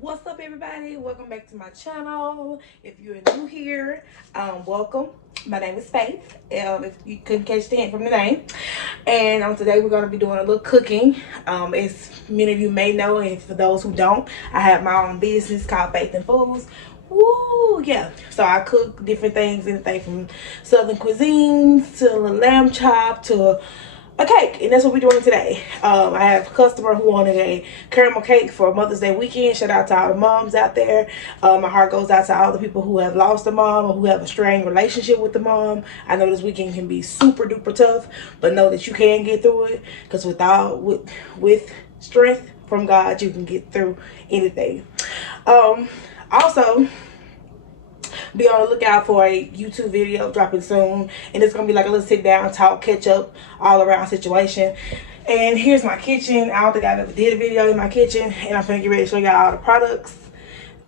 What's up, everybody? Welcome back to my channel. If you're new here, welcome. My name is Faith, if you couldn't catch the hint from the name. And today we're going to be doing a little cooking. As many of you may know, and for those who don't, I have my own business called Faith and Foods. Woo, yeah. So I cook different things, anything from southern cuisines to a lamb chop to a cake, and that's what we're doing today. I have a customer who wanted a caramel cake for Mother's Day weekend. Shout out to all the moms out there. My heart goes out to all the people who have lost a mom or who have a strained relationship with the mom. I know this weekend can be super duper tough, but know that you can get through it, because with strength from God, you can get through anything. Also, be on the lookout for a YouTube video dropping soon, and it's gonna be like a little sit down talk, catch up, all around situation. And here's my kitchen. I don't think I've ever did a video in my kitchen, and I'm gonna get ready to show y'all all the products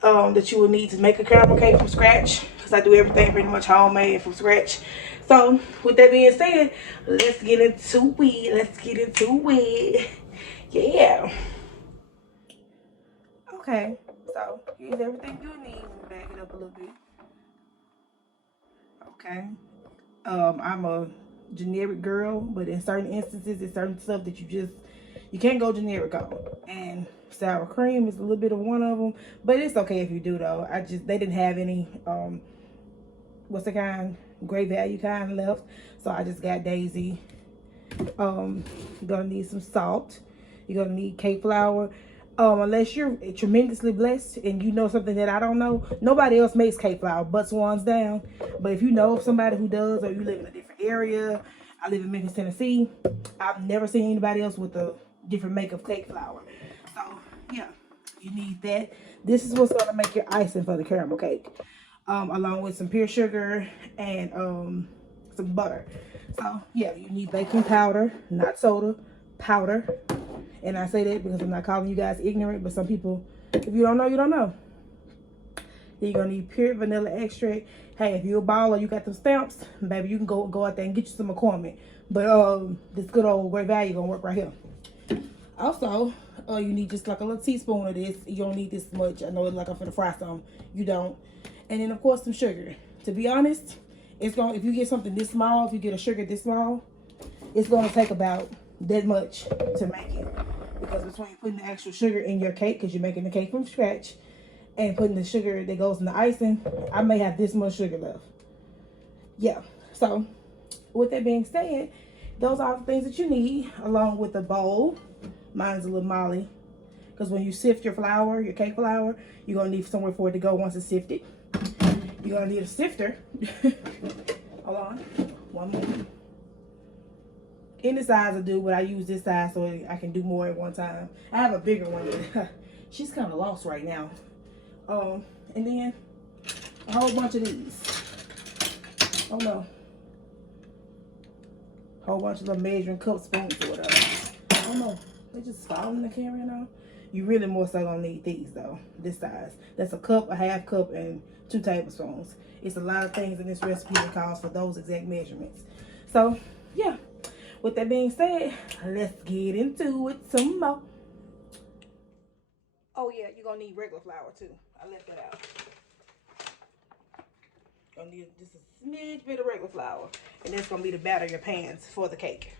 that you will need to make a caramel cake from scratch, because I do everything pretty much homemade from scratch. So with that being said, let's get into it. Yeah. Okay, so here's everything you need. Back it up a little bit. Okay. I'm a generic girl, but in certain instances, it's certain stuff that you can't go generic on. And sour cream is a little bit of one of them, but it's okay if you do though. They didn't have any what's the kind, great value kind left, so I just got Daisy. You're gonna need some salt. You're gonna need cake flour. Unless you're tremendously blessed and you know something that I don't know, nobody else makes cake flour but Swan's Down. But if you know somebody who does, or you live in a different area, I live in Memphis, Tennessee. I've never seen anybody else with a different make of cake flour. So yeah, you need that. This is what's gonna make your icing for the caramel cake, along with some pure sugar and some butter. So yeah, you need baking powder, not soda, powder. And I say that because I'm not calling you guys ignorant, but some people, if you don't know, you don't know. Then you're gonna need pure vanilla extract. Hey, if you're a baller, you got them stamps, baby, you can go out there and get you some McCormick. But this good old Great Value gonna work right here. Also, you need just like a little teaspoon of this. You don't need this much. I know it's like I'm finna fry some. You don't. And then of course some sugar. To be honest, if you get something this small, if you get a sugar this small, it's gonna take about that much to make it, because between putting the actual sugar in your cake, because you're making the cake from scratch, and putting the sugar that goes in the icing, I may have this much sugar left. Yeah, so with that being said, those are the things that you need, along with a bowl. Mine's a little molly, because when you sift your flour, your cake flour, you're gonna need somewhere for it to go once it's sifted. You're gonna need a sifter. Hold on, one more. Any size will do, but I use this size so I can do more at one time. I have a bigger one. She's kind of lost right now. And then a whole bunch of these. Oh no. Whole bunch of little measuring cup spoons or whatever. Oh no. They just fall in the camera now. You really more so gonna need these though. This size. That's a cup, a half cup, and 2 tablespoons. It's a lot of things in this recipe that calls for those exact measurements. So yeah. With that being said, let's get into it some more. Oh yeah, you're gonna need regular flour too. I left that out. Gonna need just a smidge bit of regular flour, and that's gonna be the batter of your pans for the cake.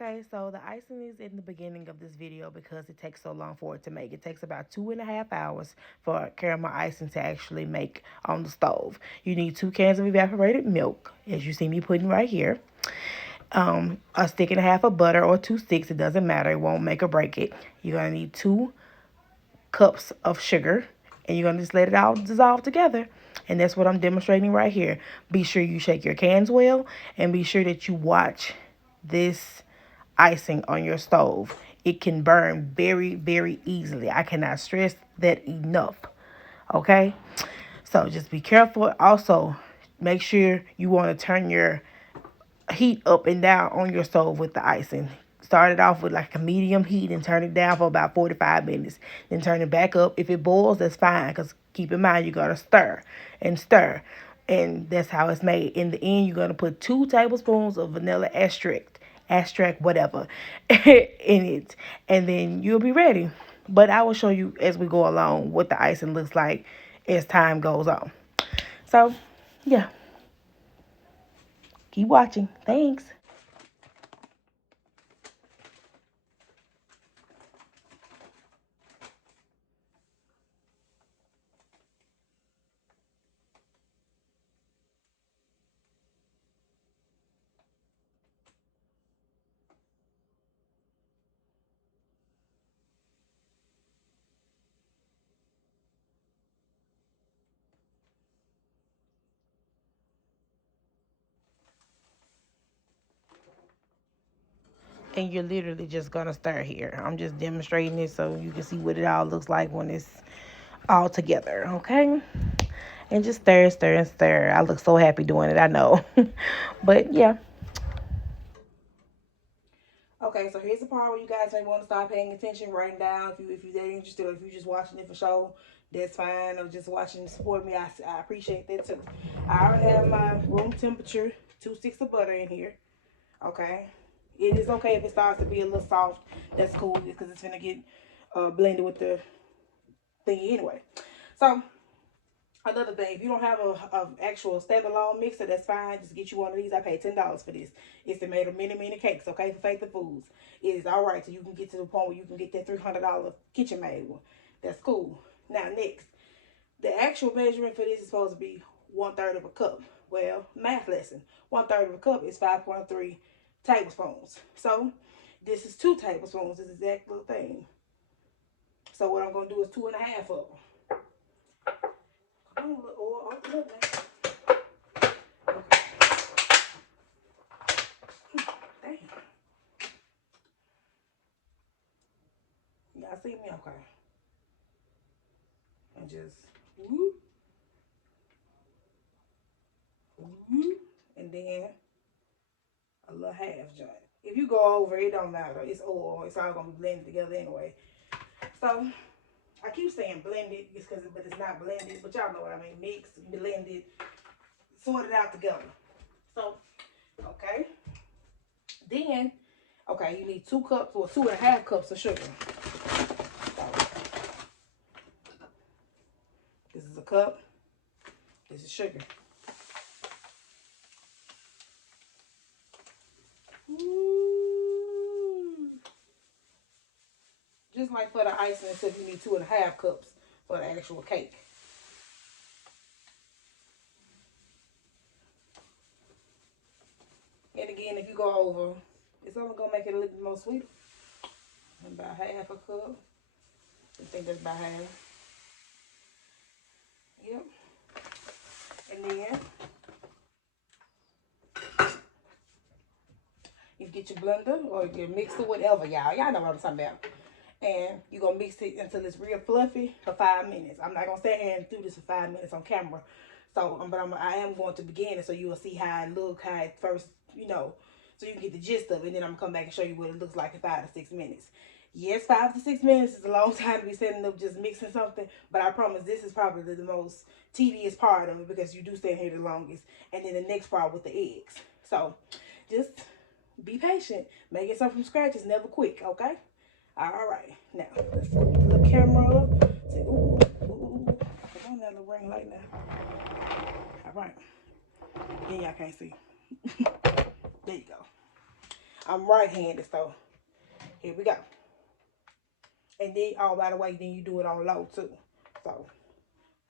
Okay, so the icing is in the beginning of this video because it takes so long for it to make. It takes about 2.5 hours for caramel icing to actually make on the stove. You need 2 cans of evaporated milk, as you see me putting right here. A stick and a half of butter, or 2 sticks, it doesn't matter. It won't make or break it. You're going to need 2 cups of sugar, and you're going to just let it all dissolve together. And that's what I'm demonstrating right here. Be sure you shake your cans well, and be sure that you watch this icing on your stove. It can burn very, very easily. I cannot stress that enough. Okay? So just be careful. Also, make sure you want to turn your heat up and down on your stove with the icing. Start it off with like a medium heat and turn it down for about 45 minutes. Then turn it back up. If it boils, that's fine, because keep in mind you got to stir and stir. And that's how it's made. In the end, you're going to put 2 tablespoons of vanilla extract, whatever, in it. And then you'll be ready. But I will show you as we go along what the icing looks like as time goes on. So, yeah, keep watching. Thanks. And you're literally just gonna stir here. I'm just demonstrating it so you can see what it all looks like when it's all together, okay? And just stir, stir, and stir. I look so happy doing it, I know. But yeah. Okay, so here's the part where you guys may want to start paying attention, writing down if you're that interested, or if you're just watching it for show, that's fine. Or just watching to support me, I appreciate that too. I already have my room temperature 2 sticks of butter in here. Okay, it is okay if it starts to be a little soft. That's cool because it's gonna get blended with the thingy anyway. So another thing, if you don't have a actual standalone mixer, that's fine. Just get you one of these. I paid $10 for this. It's made of many, many cakes, okay, for Faith of Foods. It is all right, so you can get to the point where you can get that $300 kitchen made one. That's cool. Now, next, the actual measurement for this is supposed to be 1/3 of a cup. Well, math lesson. 1/3 of a cup is 5.3 tablespoons. So, this is 2 tablespoons. This exact little thing. So, what I'm going to do is 2.5 of them. Come on, little oil. Open up now. Damn. Y'all see me? Okay. And just whoop, whoop, and then a little half joint. If you go over, it don't matter. It's oil. It's all gonna be blended together anyway. So I keep saying blended but it's not blended. But y'all know what I mean. Mixed, blended, sorted out together. So okay. Then okay, you need 2 cups or 2.5 cups of sugar. This is a cup. This is sugar. Ooh. Just like for the icing, except you need 2.5 cups for the actual cake. And again, if you go over, it's only gonna make it a little bit more sweeter. About half a cup. I think that's about half. Yep. And then you get your blender or your mixer, whatever, y'all. Y'all know what I'm talking about. And you're going to mix it until it's real fluffy for 5 minutes. I'm not going to stand here and do this for 5 minutes on camera. So, I am going to begin it so you will see how it looks, how it first, so you can get the gist of it. And then I'm going to come back and show you what it looks like in 5 to 6 minutes. Yes, 5 to 6 minutes is a long time to be setting up just mixing something. But I promise this is probably the most tedious part of it because you do stand here the longest. And then the next part with the eggs. So, just be patient. Making something from scratch is never quick, okay? All right, now let's put the camera up. Say, ooh, ooh, come on, that little ring light now. All right, then y'all can't see. There you go. I'm right-handed, so here we go. And then, oh, by the way, then you do it on low too. So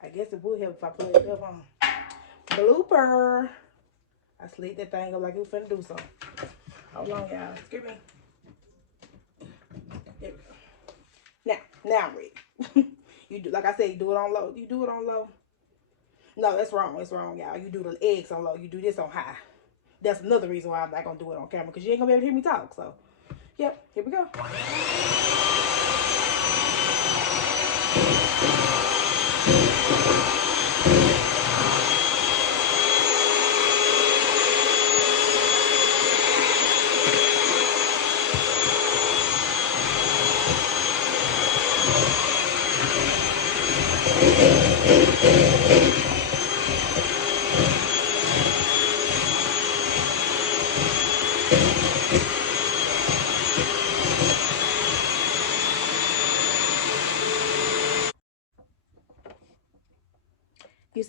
I guess it would help if I put it up on blooper. I slid that thing up like it was finna do something. Hold on, y'all. Excuse me. There we go. Now I'm ready. You do, like I said, you do it on low. You do it on low. No, that's wrong. It's wrong, y'all. You do the eggs on low. You do this on high. That's another reason why I'm not gonna do it on camera because you ain't gonna be able to hear me talk. So, yep. Here we go.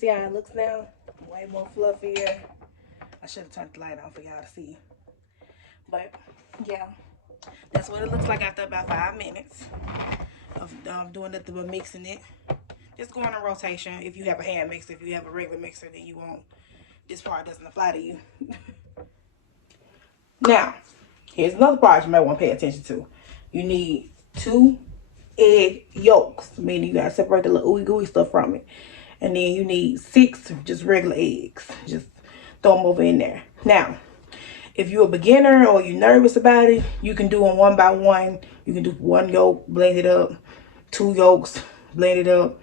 see how it looks now? Way more fluffier. I should have turned the light on for y'all to see. But yeah, that's what it looks like after about 5 minutes of doing nothing but mixing it. Just go on a rotation. If you have a hand mixer, if you have a regular mixer, then you won't. This part doesn't apply to you. Now, here's another part you might want to pay attention to. You need 2 egg yolks, meaning you gotta separate the little ooey gooey stuff from it. And then you need 6 just regular eggs. Just throw them over in there. Now, if you're a beginner or you're nervous about it, you can do them one by one. You can do 1 yolk, blend it up, 2 yolks, blend it up,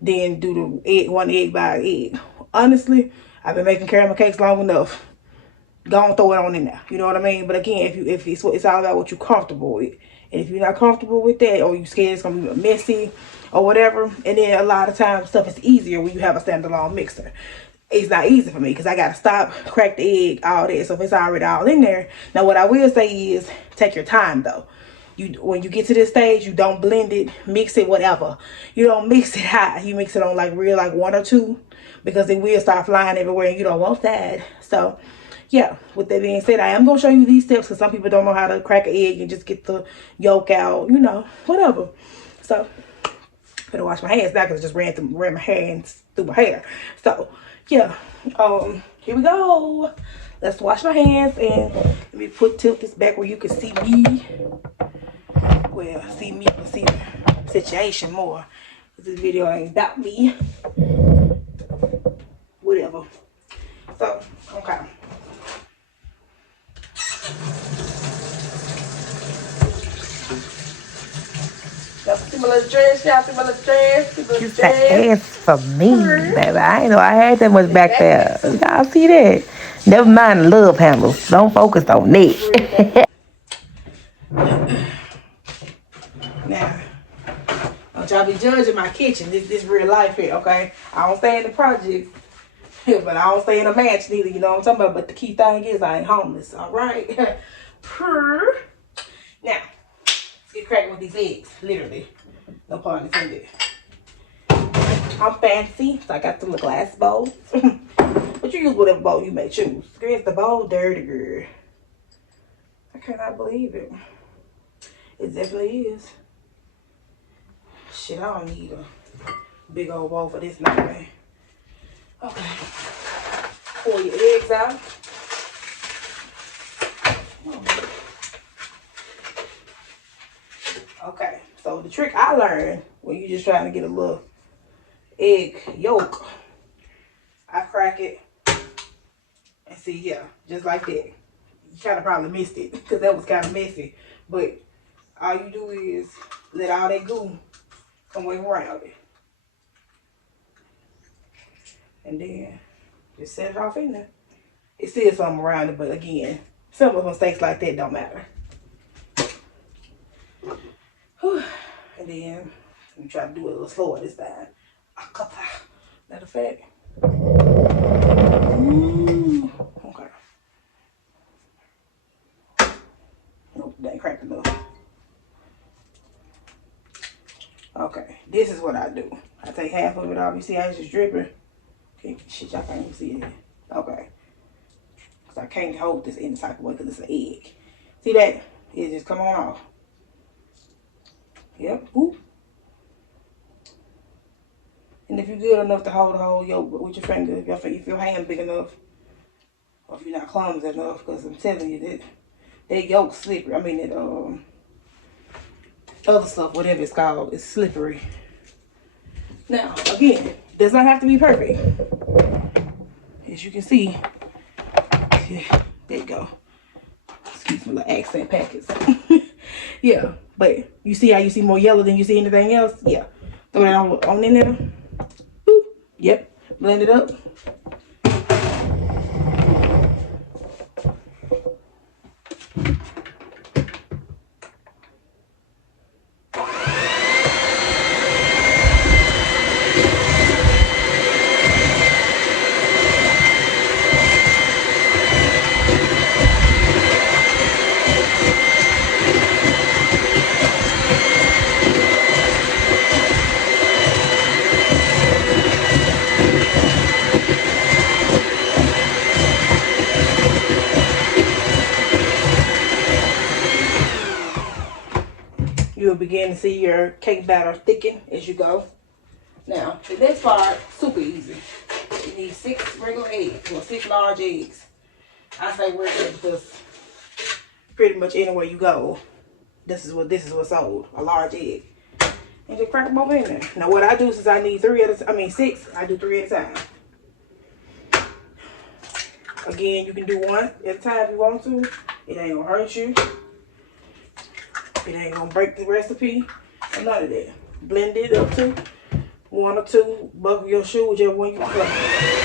then do the egg, 1 egg by egg. Honestly, I've been making caramel cakes long enough. Go and throw it on in there. You know what I mean? But again, if it's all about what you're comfortable with. And if you're not comfortable with that, or you're scared it's gonna be messy or whatever, and then a lot of times stuff is easier when you have a standalone mixer. It's not easy for me because I gotta stop, crack the egg, all that. So if it's already all in there. Now what I will say is take your time though. When you get to this stage, you don't blend it, mix it, whatever. You don't mix it high. You mix it on like 1 or 2, because it will start flying everywhere and you don't want that. So yeah, with that being said, I am going to show you these steps because some people don't know how to crack an egg and just get the yolk out, you know, whatever. So, I'm gonna wash my hands now because I just ran my hands through my hair. So, yeah, here we go. Let's wash my hands and let me tilt this back where you can see me. Well, see me, but see the situation more. This video ain't about me. Whatever. So, okay. See my little dress, y'all see my little dress. You said ask for me, baby. I ain't know I had that much back there. Y'all see that? Never mind the love handles. Don't focus on that. Now, don't y'all be judging my kitchen. This real life here, okay? I don't stay in the project, but I don't stay in a mansion either. You know what I'm talking about? But the key thing is I ain't homeless, all right? Now, let's get cracking with these eggs, literally. No pun intended. I'm fancy, so I got some glass bowls. But you use whatever bowl you may choose. Girl, is the bowl dirty, girl? I cannot believe it. It definitely is. Shit, I don't need a big old bowl for this night, man. Okay. Pour your eggs out. Okay, so the trick I learned when you're just trying to get a little egg yolk, I crack it and see, yeah, just like that. You kind of probably missed it because that was kind of messy, but all you do is let all that goo come way around it, and then just set it off in there. It's still something around it, but again, some of mistakes like that don't matter. And then let me try to do it a little slower this time. Matter of fact. Okay. Nope, that ain't cracked enough. Okay, this is what I do. I take half of it off. You see how it's just dripping? Okay, shit, y'all can't even see it. Okay. Because I can't hold this any type of way because it's an egg. See that? It just come on off. Yep. Ooh. And if you're good enough to hold the whole yolk with your finger, if your hand big enough, or if you're not clumsy enough, because I'm telling you that yolk's slippery. I mean that other stuff, whatever it's called, is slippery. Now, again, does not have to be perfect. As you can see, yeah, there you go. Excuse me, little accent packets. Yeah, but you see how you see more yellow than you see anything else? Yeah. Throw that on in there. Boop. Yep. Blend it up. you'll begin to see your cake batter thicken as you go. Now, the next part, super easy. You need 6 regular eggs, or 6 large eggs. I say regular because pretty much anywhere you go, this is what's sold, a large egg. And just crack them over in there. Now what I do, since I need 6, I do 3 at a time. Again, you can do 1 at a time if you want to. It ain't gonna hurt you. It ain't gonna break the recipe. Or none of that. Blend it up to 1 or 2. Buckle your shoe, whichever one you prefer.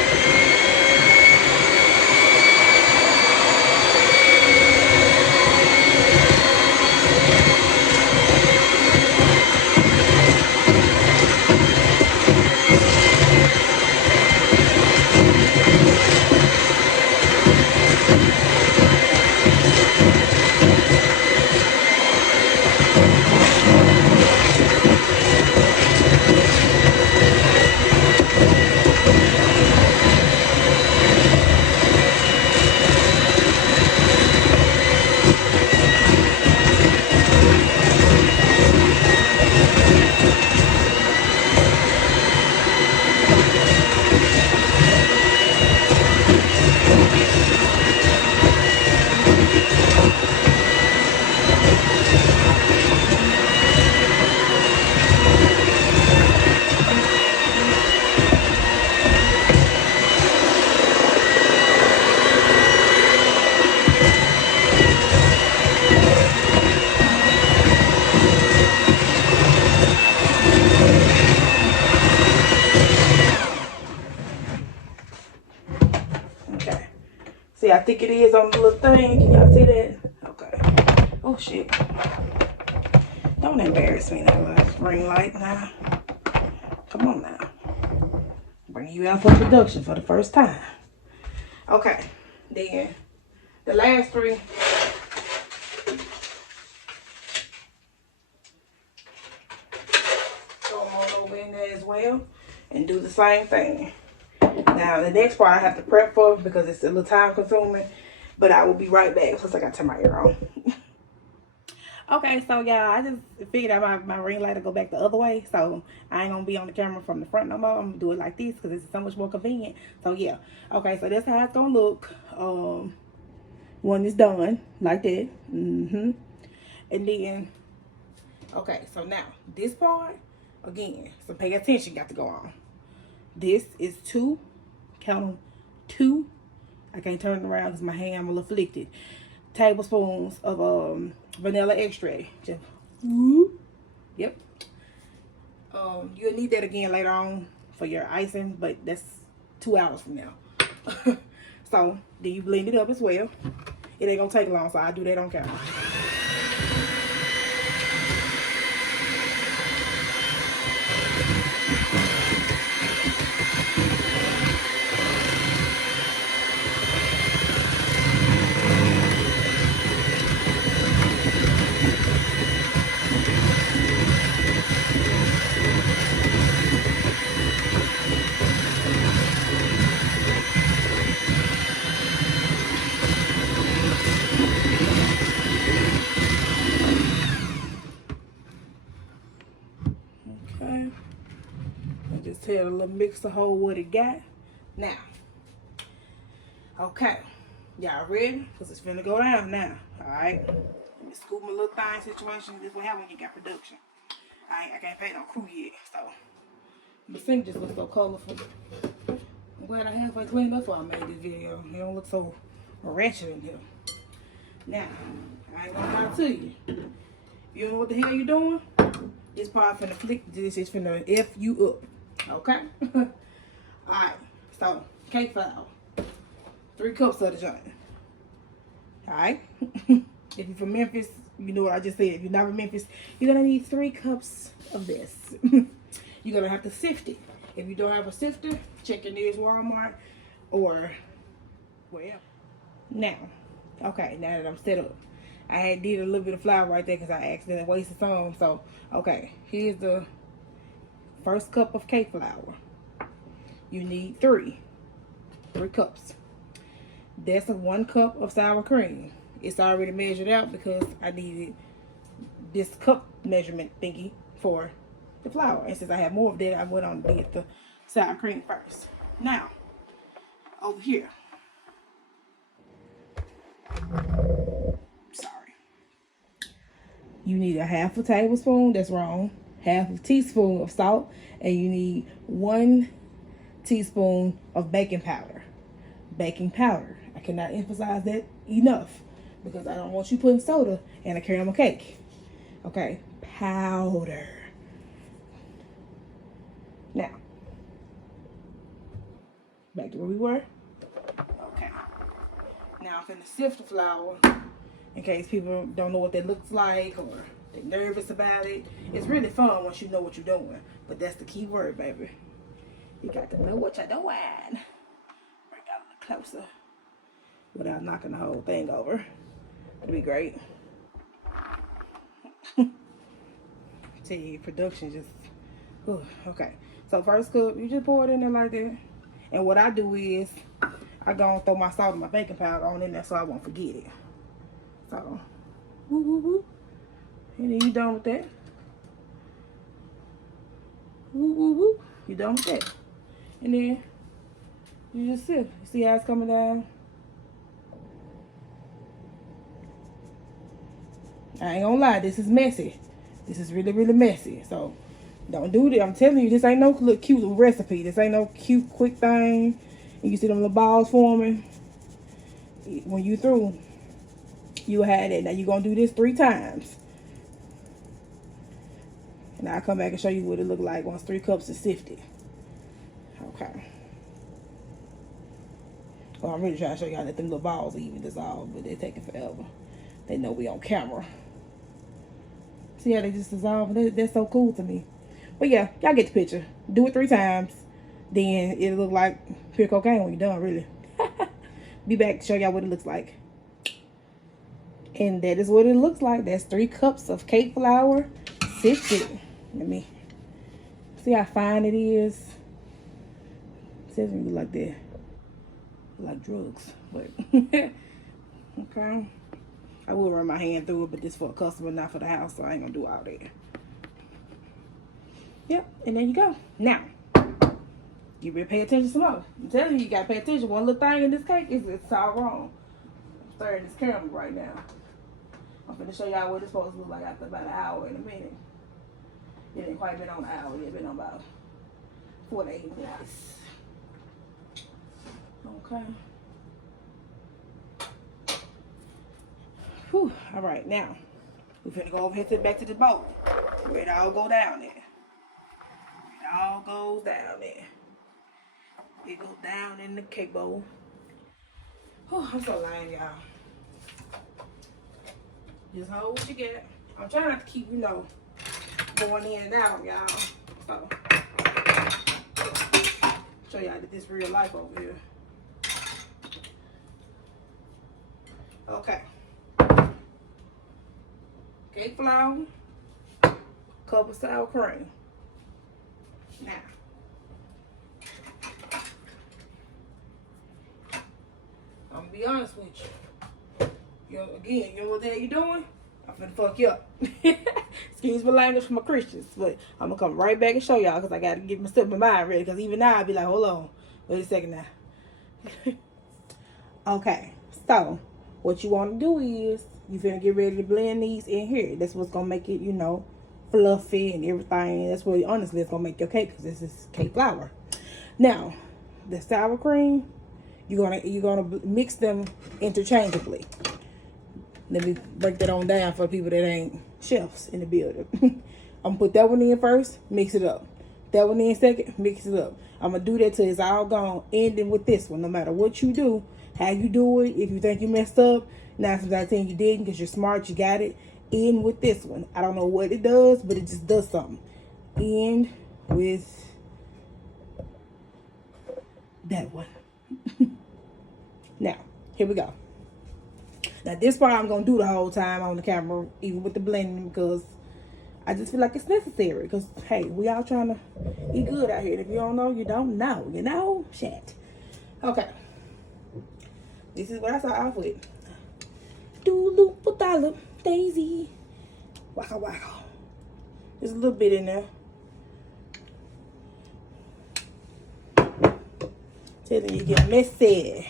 See how thick it is on the little thing? Can y'all see that? Okay. Oh shit. Don't embarrass me now, ring light now. Come on now. Bring you out for production for the first time. Okay. Then the last 3. Throw them all over in there as well. And do the same thing. Now, the next part I have to prep for because it's a little time consuming. But I will be right back. Plus, I got to turn my ear on. Okay, so y'all, I just figured out my ring light to go back the other way. So, I ain't going to be on the camera from the front no more. I'm going to do it like this because it's so much more convenient. So, yeah. Okay, so that's how it's going to look when it's done. Like that. And then, okay, so now, this part, again, so pay attention got to go on. This is 2, count them, 2, I can't turn it around because my hand, I'm a little afflicted, tablespoons of vanilla extract. Just, whoop. Yep. You'll need that again later on for your icing, but that's 2 hours from now. So, then you blend it up as well. It ain't gonna take long, so I'll do that on camera. Tell the little mixer hold what it got. Now, okay, y'all ready? Because it's finna go down now. Alright, let me scoop my little thing situation. This will happen when you got production. I can't pay no crew yet, so the sink just looks so colorful. I'm glad I halfway cleaned up before I made this video. It don't look so ratchet in here. Now, I ain't gonna lie to you. You don't know what the hell you're doing? This part finna flick. This is finna F you up. Okay? Alright, so cake flour. 3 cups of the joint. Alright? If you're from Memphis, you know what I just said. If you're not from Memphis, you're gonna need 3 cups of this. You're gonna have to sift it. If you don't have a sifter, check your nearest Walmart or wherever. Now, okay, now that I'm set up, I had did a little bit of flour right there because I accidentally wasted some. So, okay, here's the first cup of cake flour. You need 3 cups. That's 1 cup of sour cream. It's already measured out because I needed this cup measurement thingy for the flour. And since I have more of that, I went on to get the sour cream first. Now, over here. Sorry. You need a half a tablespoon, that's wrong, half a teaspoon of salt, and you need 1 teaspoon of baking powder. Baking powder. I cannot emphasize that enough because I don't want you putting soda in a caramel cake. Okay, powder. Now, back to where we were. Okay. Now I'm finna sift the flour in case people don't know what that looks like or they're nervous about it. It's really fun once you know what you're doing, but that's the key word, baby. You got to know what you're doing. Bring it a little closer without knocking the whole thing over. It'll be great. Tell you, production just, whew, okay. So first cup, you just pour it in there like that. And what I do is, I go and throw my salt and my baking powder on in there so I won't forget it. So, woo, woo, woo. And then you done with that. Woo, woo, woo. You done with that. And then, you just sift. You see how it's coming down? I ain't gonna lie, this is messy. This is really, really messy. So, don't do that. I'm telling you, this ain't no little cute recipe. This ain't no cute, quick thing. And you see them little balls forming. When you through, you'll have that. Now, you're gonna do this 3 times. And I'll come back and show you what it look like once 3 cups is sifted. Okay. Well, I'm really trying to show you how to let them little balls even dissolve, but they're taking forever. They know we on camera. See how they just dissolve? That's so cool to me. But yeah, y'all get the picture. Do it 3 times. Then it'll look like pure cocaine when you're done, really. Be back to show y'all what it looks like. And that is what it looks like. That's 3 cups of cake flour sifted. Let me see how fine it is. It says it like that. Like drugs. But okay. I will run my hand through it, but this for a customer, not for the house, so I ain't gonna do all that. Yep, and there you go. Now, you better pay attention some more. I'm telling you, you gotta pay attention. One little thing in this cake is it's all wrong. I'm stirring this caramel right now. I'm finna show y'all what it's supposed to look like after about an hour in a minute. It ain't quite been on an hour, it's been on about 4 to 8 minutes. Okay. Whew. All right, now we're gonna go over here back to the bowl where it all go down there. It all goes down there. It goes down in the cake bowl. Whew, I'm so lame, y'all. Just hold what you get. I'm trying not to keep, you know, going in and out, y'all. So show y'all that this real life over here. Okay. Cake flour, cup of sour cream. Now, I'm gonna be honest with you. Again, you know what the hell you doing? I'm finna fuck you up. Excuse my language for my Christians, but I'm gonna come right back and show y'all because I gotta get myself my mind ready. Because even now I'll be like, hold on, wait a second now. Okay, so what you want to do is you finna get ready to blend these in here. That's what's gonna make it, you know, fluffy and everything. That's what honestly it's gonna make your cake because this is cake flour. Now, the sour cream, you're gonna mix them interchangeably. Let me break that on down for people that ain't chefs in the building. I'm gonna put that one in first, mix it up. That one in second, mix it up. I'm gonna do that till it's all gone, ending with this one. No matter what you do, how you do it, if you think you messed up, 9 times out of 10 you didn't because you're smart, you got it. End with this one. I don't know what it does, but it just does something. End with that one. Now, here we go. Now, this part I'm going to do the whole time on the camera, even with the blending, because I just feel like it's necessary. Because, hey, we all trying to eat good out here. If you don't know, you don't know. You know? Shit. Okay. This is what I start off with. Do loop a dollar, Daisy. Waka waka. There's a little bit in there. Telling you get messy.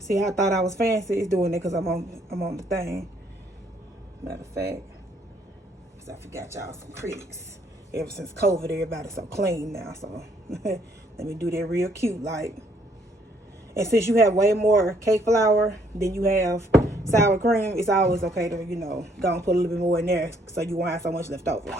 See, I thought I was fancy. It's doing it because I'm on the thing. Matter of fact, because I forgot y'all some critics. Ever since COVID, everybody's so clean now. So let me do that real cute, like. And since you have way more cake flour than you have sour cream, it's always okay to, you know, go and put a little bit more in there so you won't have so much left over.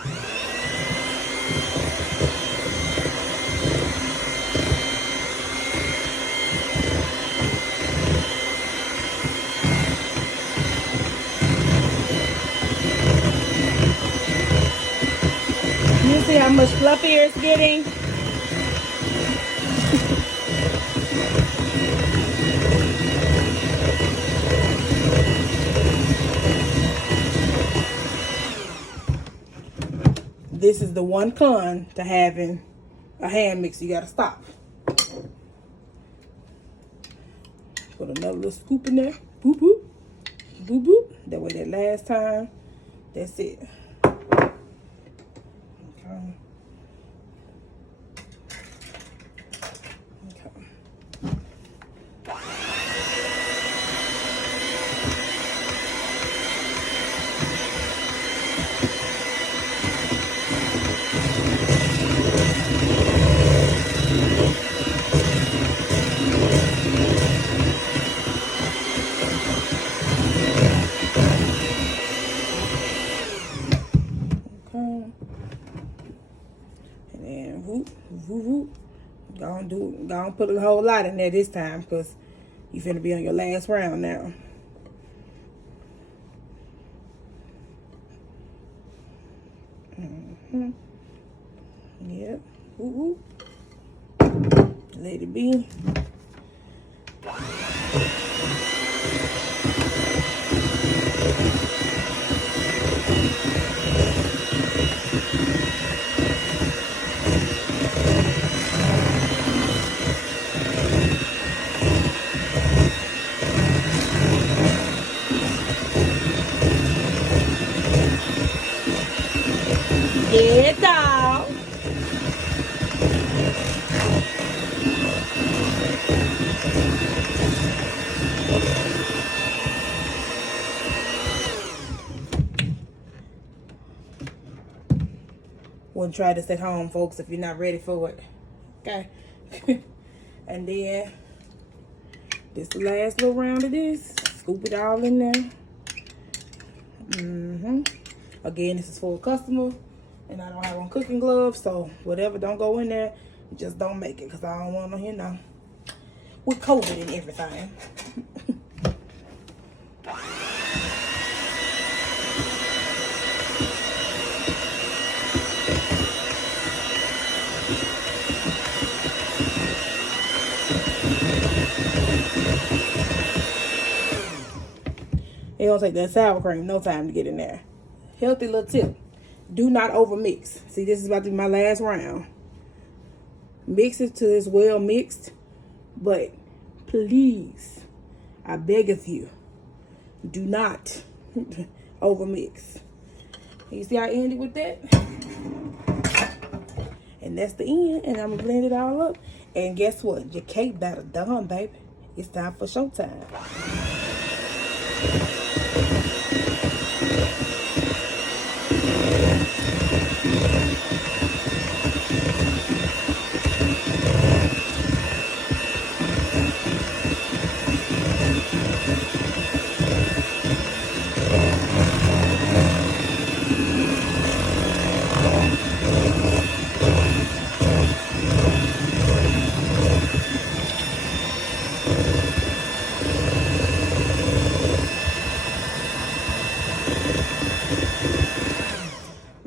You see how much fluffier it's getting? This is the one con to having a hand mixer. You gotta stop. Put another little scoop in there. Boop, boop. Boop, boop. That way that last time, that's it. Okay. And then whoop, whoop, whoop. Gonna put a whole lot in there this time because you finna be on your last round now. Yep. Whoop, whoop. Let it be. Yeah, dog. Wouldn't try this at home, folks, if you're not ready for it. Okay. And then this the last little round of this. Scoop it all in there. Again, this is for a customer, and I don't have on cooking gloves, so whatever don't go in there, just don't make it, because I don't want to, you know, with COVID and everything. It don't take that sour cream no time to get in there. Healthy little tip. Do not over mix. See, this is about to be my last round. Mix it till it's well mixed. But please, I beggeth you, do not over mix. You see how I ended with that? And that's the end. And I'm going to blend it all up. And guess what? Your cake batter done, baby. It's time for showtime.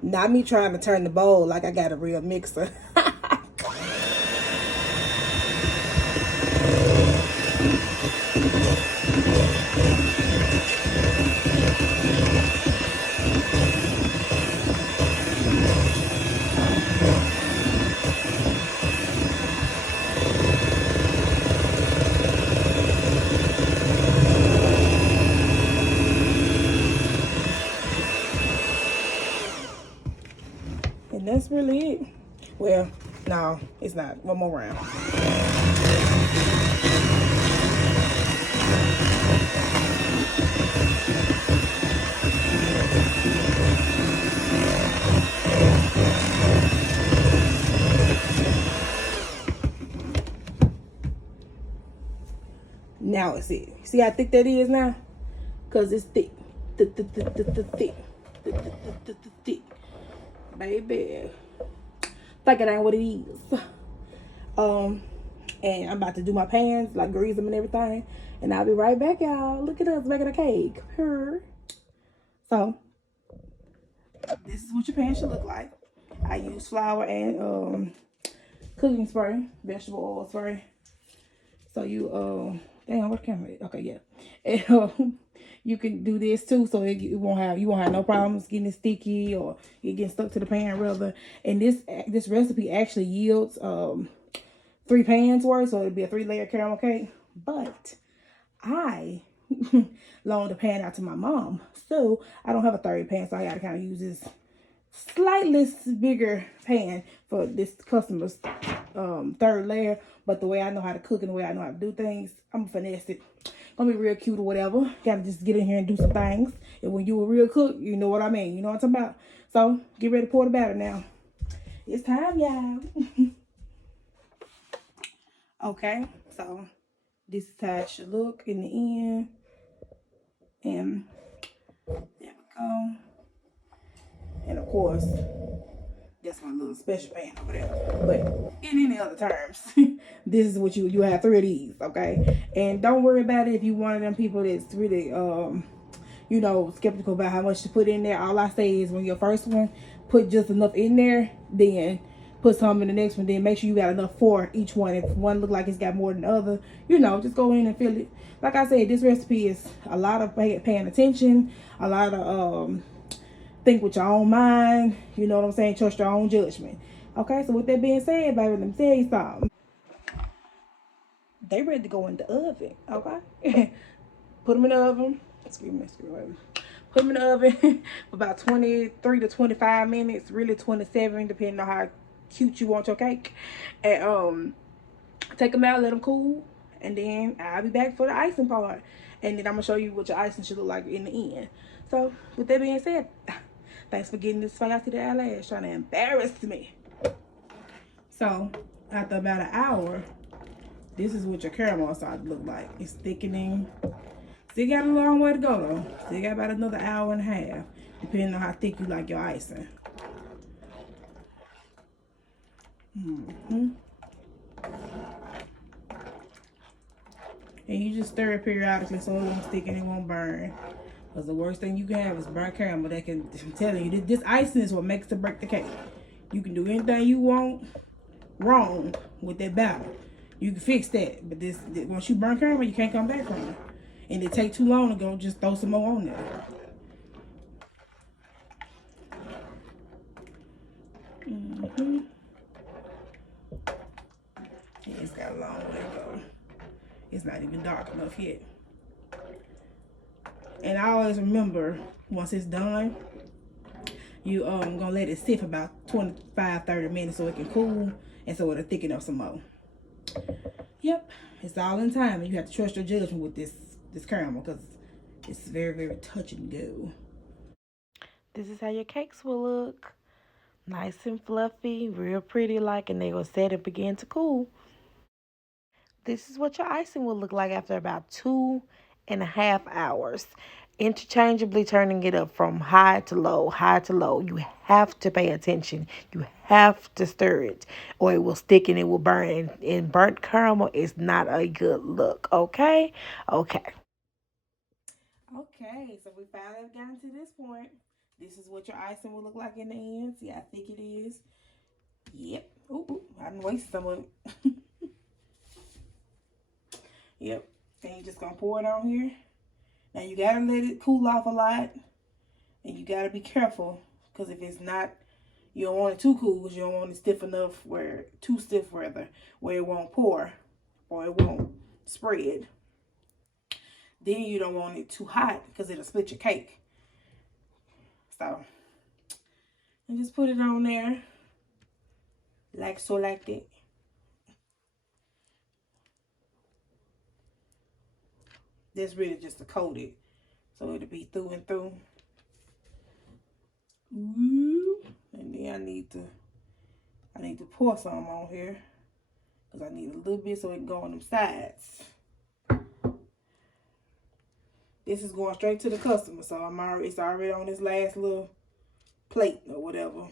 Not me trying to turn the bowl like I got a real mixer. really it. Well, no, it's not. One more round. Now it's it. See how thick that is now? Because it's thick. Thick. Thick. Baby. Think it ain't what it is. And I'm about to do my pans, like grease them and everything. And I'll be right back, y'all. Look at us making a cake. Her. So, this is what your pan should look like. I use flour and cooking spray, vegetable oil spray. So you damn, what camera? Okay, yeah. And you can do this too, so you won't have no problems getting it sticky or it getting stuck to the pan rather. And this recipe actually yields 3 pans worth, so it'll be a 3-layer caramel cake. But I loaned the pan out to my mom, so I don't have a 3rd pan, so I gotta kind of use this slightly bigger pan for this customer's 3rd layer. But the way I know how to cook and the way I know how to do things, I'm gonna finesse it. Gonna be real cute or whatever. Gotta just get in here and do some things. And when you a real cook, you know what I mean. You know what I'm talking about. So get ready to pour the batter now. It's time, y'all. Okay, so this is how it should look in the end. And there we go. And of course, that's my little special pan over there. But in any other terms, this is what you have 3 of these, okay? And don't worry about it if you one of them people that's really you know, skeptical about how much to put in there. All I say is when your first one, put just enough in there, then put some in the next one, then make sure you got enough for each one. If one look like it's got more than the other, you know, just go in and fill it. Like I said, this recipe is a lot of paying attention, a lot of think with your own mind, you know what I'm saying? Trust your own judgment. Okay, so with that being said, baby, let me tell you something. They ready to go in the oven, okay? Put them in the oven. Excuse me. Put them in the oven for about 23 to 25 minutes, really 27, depending on how cute you want your cake. And take them out, let them cool, and then I'll be back for the icing part. And then I'm gonna show you what your icing should look like in the end. So with that being said, thanks for getting this fun out to the eyelash, trying to embarrass me. So after about an hour, this is what your caramel starts to look like. It's thickening. Still got a long way to go though. Still got about another hour and a half, depending on how thick you like your icing. And you just stir it periodically so it won't stick and it won't burn. Because the worst thing you can have is burnt caramel. That can, I'm telling you, this icing is what makes or break the cake. You can do anything you want wrong with that batter. You can fix that. But this once you burn caramel, you can't come back from it. And it take too long to go, just throw some more on there. Yeah, it's got a long way to go. It's not even dark enough yet. And I always remember, once it's done, you gonna let it sit for about 25-30 minutes so it can cool and so it'll thicken up some more. Yep, it's all in time, and you have to trust your judgment with this caramel because it's very, very touch and go. This is how your cakes will look. Nice and fluffy, real pretty like, and they will set and begin to cool. This is what your icing will look like after about 2.5 hours. Interchangeably turning it up from high to low, high to low. You have to pay attention. You have to stir it or it will stick and it will burn. And burnt caramel is not a good look, okay? Okay. Okay, so we finally have gotten to this point. This is what your icing will look like in the end. See how thick it is. Yep. Ooh, I didn't waste some of it. Yep. And you're just gonna pour it on here. Now you gotta let it cool off a lot. And you gotta be careful. Because if it's not, you don't want it too cool. Because you don't want it stiff enough where, too stiff rather, where it won't pour. Or it won't spread. Then you don't want it too hot because it'll split your cake. So, and just put it on there. Like so, like that. That's really just to coat it, so it'll be through and through. Ooh. And then I need to pour some on here, because I need a little bit so it can go on them sides. This is going straight to the customer, so it's already on this last little plate or whatever.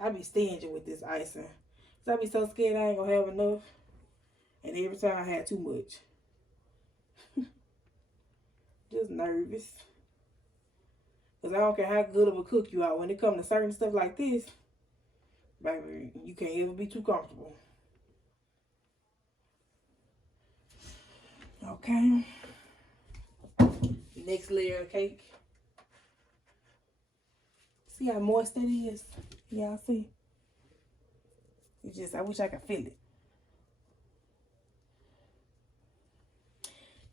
I be stingy with this icing, cause I be so scared I ain't gonna have enough, and every time I had too much. Just nervous. Because I don't care how good of a cook you are. When it comes to certain stuff like this, baby, you can't ever be too comfortable. Okay. Next layer of cake. See how moist that is? Y'all see? It's just, I wish I could feel it.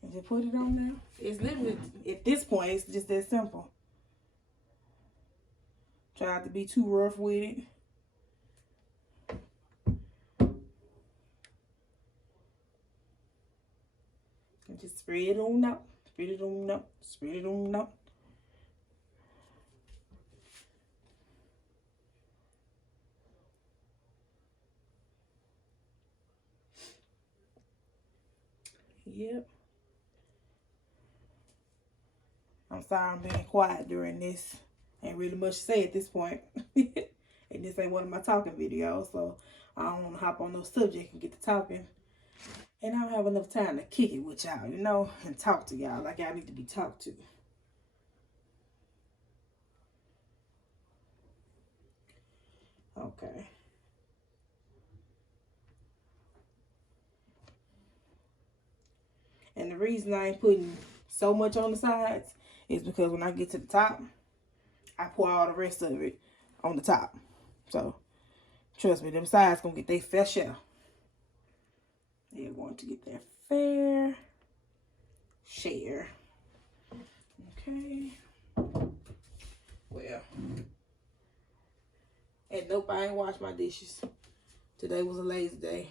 And just put it on there. It's literally, at this point, it's just that simple. Try not to be too rough with it. And just spread it on out. Spread it on out. Spread it on out. Yep. I'm sorry I'm being quiet during this. Ain't really much to say at this point. And this ain't one of my talking videos, so I don't want to hop on no subject and get to talking. And I don't have enough time to kick it with y'all, you know, and talk to y'all like y'all need to be talked to. Okay. And the reason I ain't putting so much on the sides is because when I get to the top, I pour all the rest of it on the top. So, trust me, them sides gonna get their fair share. They're going to get their fair share. Okay. Well. And nope, I ain't washed my dishes. Today was a lazy day.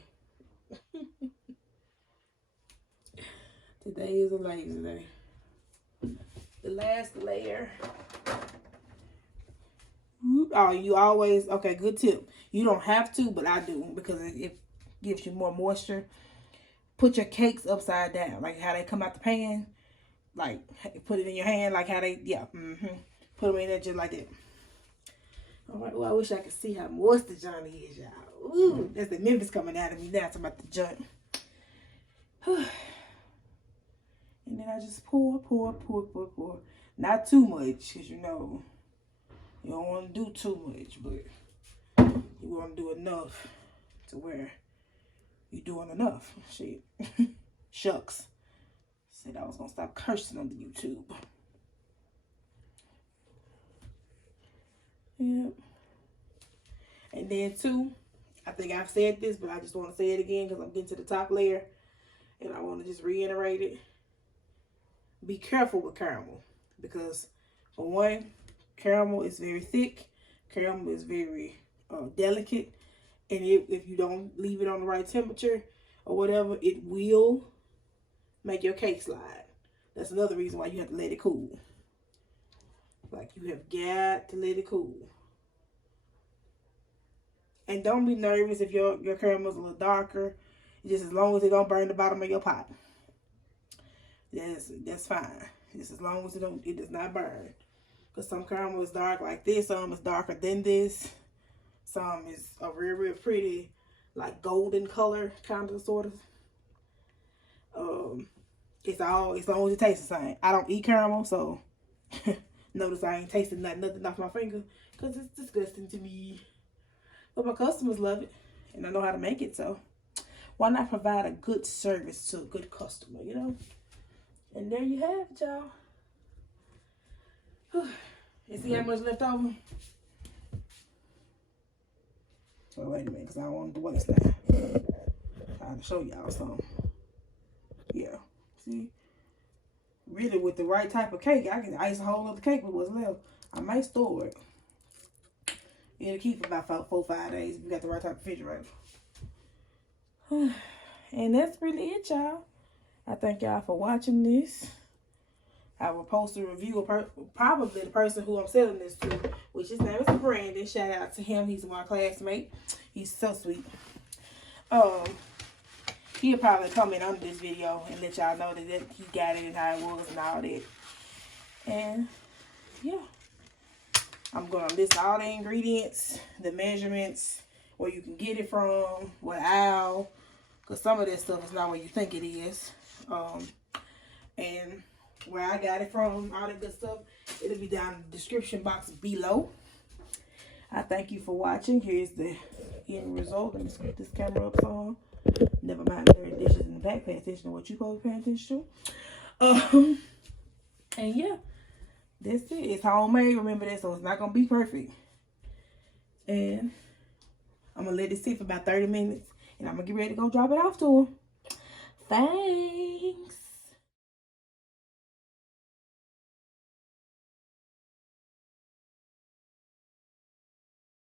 Today is a lazy day. The last layer. Oh, you always, okay, good tip. You don't have to, but I do, because it gives you more moisture. Put your cakes upside down, like how they come out the pan. Like, put it in your hand, like how they, yeah. Put them in there just like that. All right, well, I wish I could see how moist the joint is, y'all. Ooh, that's the Memphis coming out of me now, talking about the joint. And then I just pour. Not too much, because, you know, you don't want to do too much, but you want to do enough to where you're doing enough. Shit. Shucks. Said I was going to stop cursing on the YouTube. Yep. And then too, I think I've said this, but I just want to say it again because I'm getting to the top layer. And I want to just reiterate it. Be careful with caramel. Because for one, caramel is very thick. Caramel is very delicate. And if you don't leave it on the right temperature or whatever, it will make your cake slide. That's another reason why you have to let it cool. Like, you have got to let it cool. And don't be nervous if your caramel's a little darker. Just as long as it don't burn the bottom of your pot. That's fine. Just as long as it does not burn. Because some caramel is dark like this. Some is darker than this. Some is a real pretty, like, golden color, kind of, sort of. It's as long as it tastes the same. I don't eat caramel, so notice I ain't tasting nothing off my finger, because it's disgusting to me. But my customers love it, and I know how to make it, so why not provide a good service to a good customer, you know? And there you have it, y'all. You see how much left over? So wait a minute, because I don't want to waste that. Trying to show y'all something. Yeah, see? Really, with the right type of cake, I can ice a whole other cake with what's left. I might store it. It'll keep about 4 or 5 days if you got the right type of refrigerator. And that's really it, y'all. I thank y'all for watching this. I will post a review of probably the person who I'm selling this to, which his name is Brandon. Shout out to him. He's my classmate. He's so sweet. He'll probably comment under this video and let y'all know that he got it and how it was and all that. And yeah, I'm gonna list all the ingredients, the measurements, where you can get it from, what aisle, because some of this stuff is not what you think it is. And where I got it from, all that good stuff, it'll be down in the description box below. I thank you for watching. Here's the end result. Let me scoot this camera up some. Never mind the dirty dishes in the back. Pay attention to what you're supposed to pay attention to. And yeah, that's it. It's homemade. Remember that, so it's not gonna be perfect. And I'm gonna let it sit for about 30 minutes, and I'm gonna get ready to go drop it off to him. Thanks.